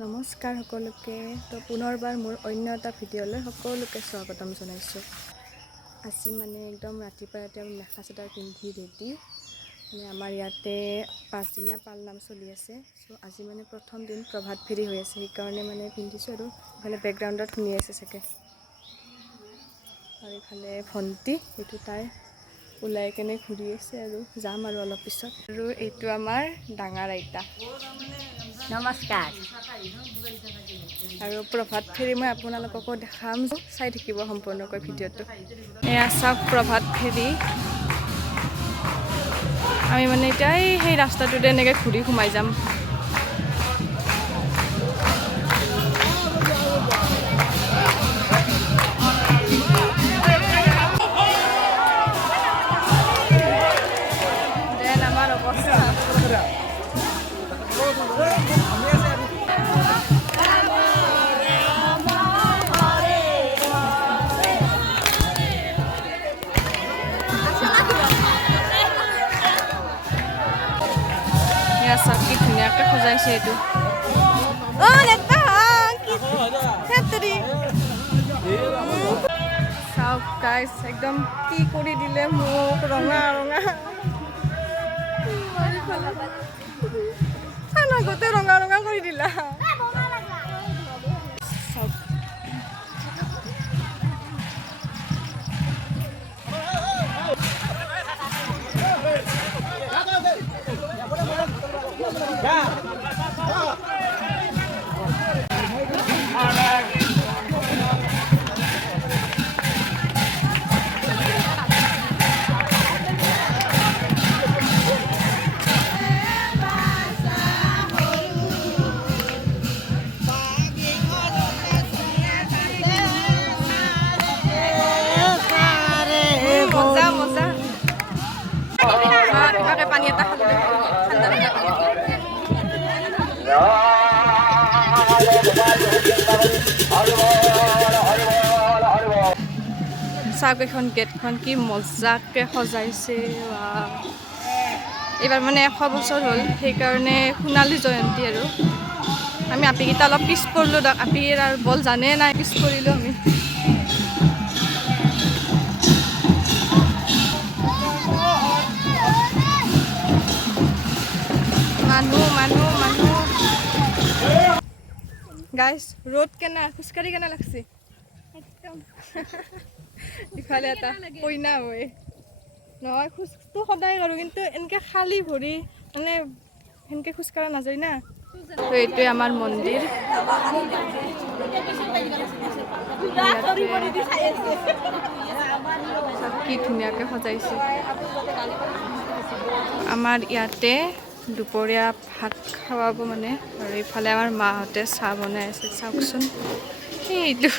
নমস্কাৰ সকলোকে। তো পুনৰবাৰ মোৰ অন্য এটা ভিডিঅ'লৈ সকলোকে স্বাগতম জনাইছোঁ। আজি মানে একদম ৰাতিপুৱাতে মেখেলা চাদৰ পিন্ধি ৰেডি, মানে আমাৰ ইয়াতে 5 দিনীয়া পালনাম চলি আছে। চ' আজি মানে প্ৰথম দিন প্ৰভাত ফেৰী হৈ আছে, সেইকাৰণে মানে পিন্ধিছোঁ। আৰু ইফালে বেকগ্ৰাউণ্ডত শুনি আছে চাগে, আৰু ইফালে ভণ্টি, এইটো তাই ওলাই কেনে ঘূৰি আছে আৰু যাম আৰু অলপ পিছত। আৰু এইটো আমাৰ ডাঙৰ আইতা। নমস্কাৰ। আৰু প্ৰভাত ফেৰী মই আপোনালোককো দেখাম, চাই থাকিব সম্পূৰ্ণকৈ ভিডিঅ'টো। এয়া চাওক প্ৰভাত ফেৰী। আমি মানে এতিয়া সেই ৰাস্তাটোতে এনেকৈ ঘূৰি সোমাই যাম। দেন আমাৰ অৱস্থা চাওক কি ধুনীয়াকৈ সজাইছে এইটো। চাওক গাইজ, একদম কি কৰি দিলে মোক, ৰঙা ৰঙা গোটেই ৰঙা ৰঙা কৰি দিলা। চাওক পানী এটা খাব চাওক, এখন গেটখন কি মজাকে সজাইছে। এইবাৰ মানে 100 বছৰ হ'ল, সেইকাৰণে সোণালী জয়ন্তী। আৰু আমি আপিকেইটা অলপ পিছ পৰিলোঁ, আপিৰ আৰু বল জানে নাই, পিছ পৰিলোঁ আমি। মানুহ মানুহ মানুহ গাইজ, ৰ'দ কেনা, খোজকাঢ়ি কেনা লাগছে একদম। ইফালে এটা কইনা হয় নহয়, খোজটো সদায় কৰোঁ, কিন্তু এনেকৈ খালী ভৰি মানে সেনেকৈ খোজকাঢ়া নাযায় না। তো এইটোৱে আমাৰ মন্দিৰ। কি ধুনীয়াকৈ সজাইছে। আমাৰ ইয়াতে দুপৰীয়া ভাত খাওয়াব মানে, আৰু এইফালে আমাৰ মাহঁতে চাহ বনাই আছে। চাওকচোন সেইটো,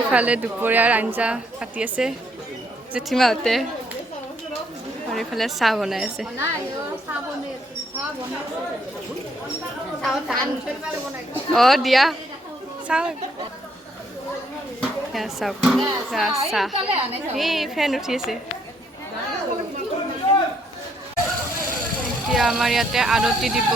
ইফালে দুপৰীয়াৰ আঞ্জা কাটি আছে জেঠীমাহঁতে, আৰু এইফালে চাহ বনাই আছে। অঁ দিয়া চাহ, চাওক চাহ, এই ফেন উঠি আছে। এতিয়া আমাৰ ইয়াতে আৰতি দিব।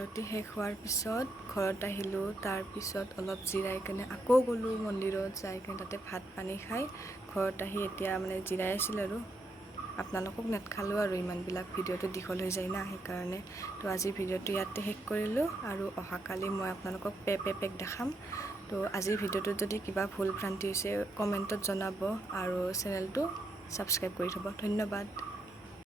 আৰতি শেষ হোৱাৰ পিছত ঘৰত আহিলোঁ। তাৰপিছত অলপ জিৰাই কিনে আকৌ গ'লোঁ মন্দিৰত, যাই কিনে তাতে ভাত পানী খাই ঘৰত আহি এতিয়া মানে জিৰাই আছিলোঁ আৰু আপোনালোকক নেটখালোঁ আৰু ইমানবিলাক ভিডিঅ'টো দীঘল হৈ যায় না, সেইকাৰণে। তো আজিৰ ভিডিঅ'টো ইয়াতে শেষ কৰিলোঁ আৰু অহাকালি মই আপোনালোকক পেক দেখাম। তো আজিৰ ভিডিঅ'টোত যদি কিবা ভুল ভ্ৰান্তি হৈছে কমেণ্টত জনাব আৰু চেনেলটো ছাবস্ক্ৰাইব কৰি থ'ব। ধন্যবাদ।